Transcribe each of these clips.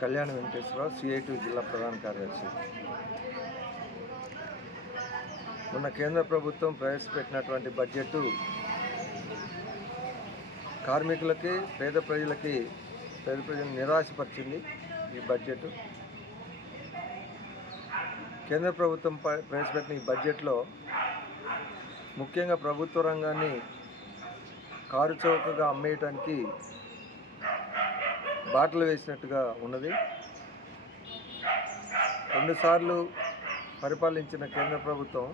కళ్యాణ వెంకటేశ్వరరావు సిఐటి జిల్లా ప్రధాన కార్యదర్శి. మొన్న కేంద్ర ప్రభుత్వం ప్రవేశపెట్టినటువంటి బడ్జెట్ కార్మికులకి పేద ప్రజలకి పేద ప్రజలను నిరాశపరిచింది ఈ బడ్జెట్ కేంద్ర ప్రభుత్వం ప్రవేశపెట్టిన ఈ బడ్జెట్లో ముఖ్యంగా ప్రభుత్వ రంగాన్ని కారు చౌకగా అమ్మేయటానికి బాటలు వేసినట్టుగా ఉన్నది. రెండుసార్లు పరిపాలించిన కేంద్ర ప్రభుత్వం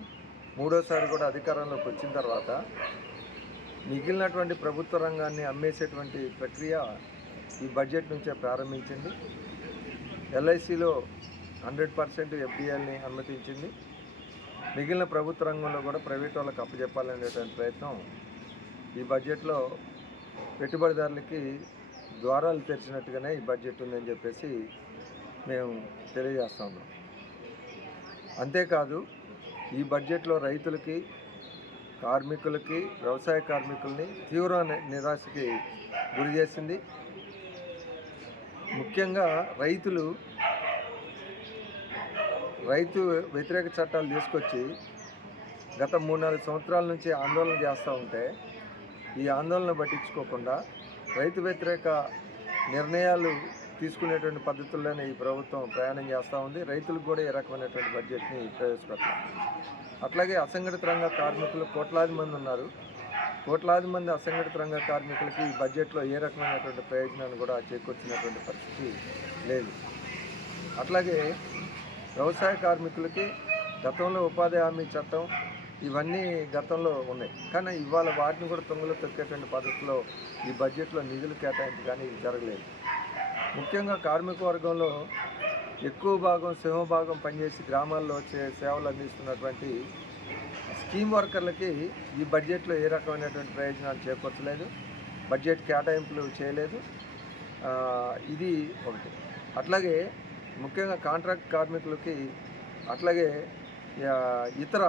మూడోసారి కూడా అధికారంలోకి వచ్చిన తర్వాత మిగిలినటువంటి ప్రభుత్వ రంగాన్ని అమ్మేసేటువంటి ప్రక్రియ ఈ బడ్జెట్ నుంచే ప్రారంభించింది. ఎల్ఐసిలో హండ్రెడ్ పర్సెంట్ ఎఫ్డిఎల్ని అనుమతించింది. మిగిలిన ప్రభుత్వ రంగంలో కూడా ప్రైవేట్ వాళ్ళకి అప్పచెప్పాలనేటువంటి ప్రయత్నం ఈ బడ్జెట్లో పెట్టుబడిదారులకి ద్వారాలు తెరిచినట్టుగానే ఈ బడ్జెట్ ఉందని చెప్పేసి మేము తెలియజేస్తా ఉన్నాం. అంతేకాదు ఈ బడ్జెట్లో రైతులకి కార్మికులకి వ్యవసాయ కార్మికుల్ని తీవ్ర నిరాశకి గురి చేసింది. ముఖ్యంగా రైతులు రైతు వ్యతిరేక చట్టాలు తీసుకొచ్చి గత మూడు నాలుగు సంవత్సరాల నుంచి ఆందోళన చేస్తూ ఉంటే ఈ ఆందోళన పట్టించుకోకుండా రైతు వ్యతిరేక నిర్ణయాలు తీసుకునేటువంటి పద్ధతుల్లోనే ఈ ప్రభుత్వం ప్రయాణం చేస్తూ ఉంది. రైతులకు కూడా ఏ రకమైనటువంటి బడ్జెట్ని ప్రవేశపెట్టాలి. అట్లాగే అసంఘటిత రంగ కార్మికులు కోట్లాది మంది ఉన్నారు. కోట్లాది మంది అసంఘటిత రంగ కార్మికులకి ఈ బడ్జెట్లో ఏ రకమైనటువంటి ప్రయోజనాన్ని కూడా చేకూర్చినటువంటి పరిస్థితి లేదు. అట్లాగే వ్యవసాయ కార్మికులకి గతంలో ఉపాధి హామీ చట్టం ఇవన్నీ గతంలో ఉన్నాయి. కానీ ఇవాళ వాటిని కూడా తొంగలో తొక్కేటువంటి పద్ధతిలో ఈ బడ్జెట్లో నిధులు కేటాయింపు కానీ జరగలేదు. ముఖ్యంగా కార్మిక వర్గంలో ఎక్కువ భాగం సింహభాగం పనిచేసి గ్రామాల్లో వచ్చే సేవలు అందిస్తున్నటువంటి స్కీమ్ వర్కర్లకి ఈ బడ్జెట్లో ఏ రకమైనటువంటి ప్రయోజనాలు చేకూర్చలేదు బడ్జెట్ కేటాయింపులు చేయలేదు. ఇది ఒకటి. అట్లాగే ముఖ్యంగా కాంట్రాక్ట్ కార్మికులకి అట్లాగే ఇతర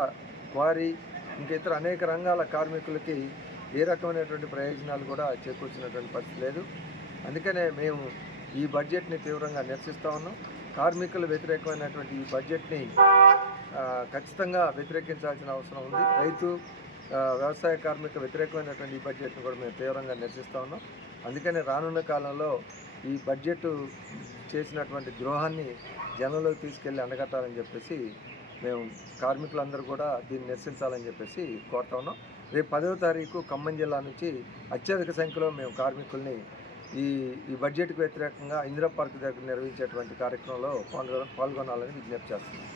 క్వారీ ఇంకా ఇతర అనేక రంగాల కార్మికులకి ఏ రకమైనటువంటి ప్రయోజనాలు కూడా చేకూర్చినటువంటి పరిస్థితి లేదు. అందుకనే మేము ఈ బడ్జెట్ని తీవ్రంగా నిరసిస్తూ ఉన్నాం. కార్మికులు వ్యతిరేకమైనటువంటి ఈ బడ్జెట్ని ఖచ్చితంగా వ్యతిరేకించాల్సిన అవసరం ఉంది. రైతు వ్యవసాయ కార్మిక వ్యతిరేకమైనటువంటి ఈ బడ్జెట్ను కూడా మేము తీవ్రంగా నిరసిస్తూ ఉన్నాం. అందుకని రానున్న కాలంలో ఈ బడ్జెట్ చేసినటువంటి ద్రోహాన్ని జనంలోకి తీసుకెళ్ళి అండగట్టాలని చెప్పేసి మేము కార్మికులందరూ కూడా దీన్ని నిరసించాలని చెప్పేసి కోరుతా ఉన్నాం. రేపు పదవ తారీఖు ఖమ్మం జిల్లా నుంచి అత్యధిక సంఖ్యలో మేము కార్మికుల్ని ఈ ఈ బడ్జెట్కు వ్యతిరేకంగా ఇందిరా పార్క్ దగ్గర నిర్వహించేటువంటి కార్యక్రమంలో పాల్గొ పాల్గొనాలని విజ్ఞప్తి చేస్తున్నాం.